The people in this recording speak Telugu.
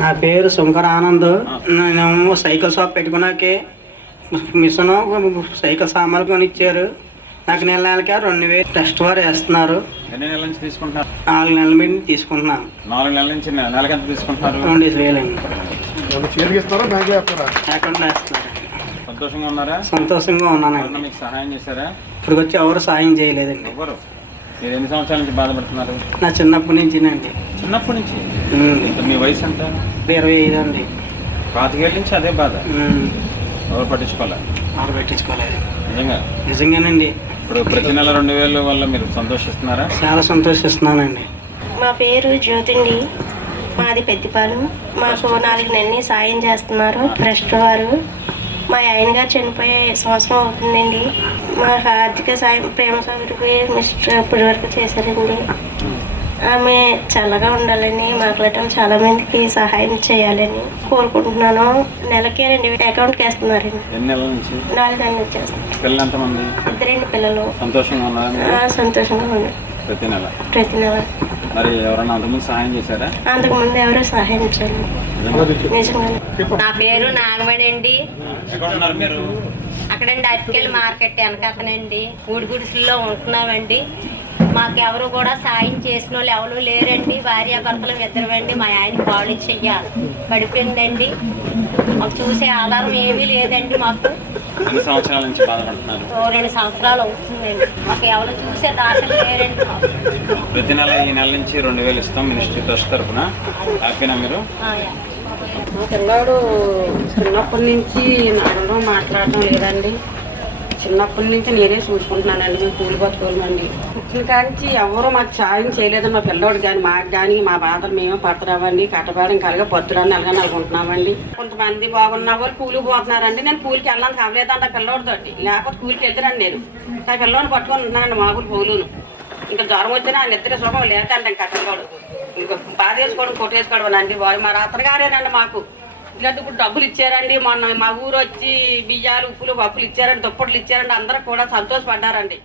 నా పేరు శంకర్ ఆనంద్. నేను సైకిల్ షాప్ పెట్టుకున్నాకే మిషన్ సైకిల్ సామాన్లు కొని ఇచ్చారు. నాకు నెలకి 2000 టెస్ట్ వారు వేస్తున్నారు. ఎన్ని నెలల నుంచి తీసుకుంటున్నారు? 4 నెలల మీద తీసుకుంటున్నాను. 4 నెలల నుంచి నెలకి ఎంత తీసుకుంటున్నారు? 20,000 అండి. సంతోషంగా ఉన్నారా? సంతోషంగా ఉన్నానండి. మీకు సహాయం చేశారా? ఇప్పుడు వచ్చి ఎవరు సాయం చేయలేదండి. ఎవరు? మీరు ఎన్ని సంవత్సరాల నుంచి బాధపడుతున్నారు? నా చిన్నప్పటి నుంచినండి. చిన్నప్పటి నుంచి? మీ వయసు ఎంత? 25 అండి. 25 ఏళ్ళ నుంచి అదే బాధ. ఎవరు పట్టించుకోలేదు? ఎవరు పట్టించుకోలేదు. నిజంగానండి. ఇప్పుడు ప్రతి నెల 2000 వల్ల మీరు సంతోషిస్తున్నారా? చాలా సంతోషిస్తున్నానండి. మా పేరు జ్యోతిండి, మాది పెద్దపాలెం. మాకు 4 నెలలు సాయం చేస్తున్నారు ట్రస్ట్ వారు. మా ఆయన గారు చనిపోయే సంవత్సరం అవుతుందండి. మా ఆర్థిక సాయం ప్రేమ సౌకర్య మిస్టర్ ఇప్పటి వరకు చేశారండి. ఆమె చల్లగా ఉండాలని మాట్లాడటం చాలా మందికి సహాయం చేయాలని కోరుకుంటున్నాను. నెలకి 2 అకౌంట్కి వేస్తున్నారండి. 4 నెలల నుంచి వేస్తున్నారు. పిల్లలు ఎంతమంది? 2 పిల్లలు. సంతోషంగా ఉన్నారు? సంతోషంగా ఉన్నారు. ప్రతి నెల. మరి ఎవరన్నా అంతకుముందు సహాయం చేశారా? అంతకుముందు ఎవరు సహాయం చేయలేదు. నిజంగా. నా పేరు నాగమణి అండి. ఎక్కడ ఉన్నారు మీరు? అక్కడండి అరటికెళ్ళి మార్కెట్ వెనకనండి. గుడిసెల్లో ఉంటున్నామండి. మాకు ఎవరు కూడా సాయం చేసిన వాళ్ళు ఎవరు లేరండి. భార్యాభర్తలు 2 అండి. మా ఆయన కాళ్ళు చెయ్య పడిపోయిందండి. మాకు చూసే ఆధారం ఏమీ లేదండి. మాకు ఎన్ని సంవత్సరాల నుంచి బాధపడుతున్నారు? 2 సంవత్సరాలు అవుతుందండి. మాకు ఎవరు చూసే దాఖలు లేరండి. ప్రతి నెల ఈ నెల నుంచి 2000 ఇస్తాం మినిస్ట్రీ ట్రస్ట్ తరఫున. హ్యాపీనా మీరు? మా పిల్లాడు చిన్నప్పటి నుంచి నడవడం మాట్లాడటం లేదండి. చిన్నప్పటి నుంచి నేనే చూసుకుంటున్నానండి. మేము కూలి బతుకోలేమండి. పుట్టిన కాంచి ఎవరు మాకు సాయం చేయలేదండి. మా పిల్లోడు కానీ మాకు కానీ మా బాధలు మేమే పడుతున్నామండి. కట్టబాడం కలిగే పొద్దురాన్ని నెలగా నెలకొంటున్నామండి. కొంతమంది బాగున్న వాళ్ళు కూలికి పోతున్నారండి. నేను కూలికి వెళ్ళడానికి అవ్వలేదండి ఆ పిల్లోడితోటి. లేకపోతే కూలికి వెళ్తానండి నేను. ఆ పిల్లోని పట్టుకొని ఉన్నానండి మామూలు పోలును. ఇంకా జ్వరం వచ్చినా ఆయన ఎత్తుగా సుఖం లేదండి. ఇంకా పిల్లోడు ఇంకా బాధ వేసుకోవడం కొట్టేసుకోవడం అండి. మా రాత్రగారేనండి మాకు. ఇలాంటి ఇప్పుడు డబ్బులు ఇచ్చారండి. మొన్న మా ఊరు వచ్చి బియ్యాలు, ఉప్పులు, పప్పులు ఇచ్చారండి, దుప్పట్లు ఇచ్చారండి. అందరూ కూడా సంతోషపడ్డారండి.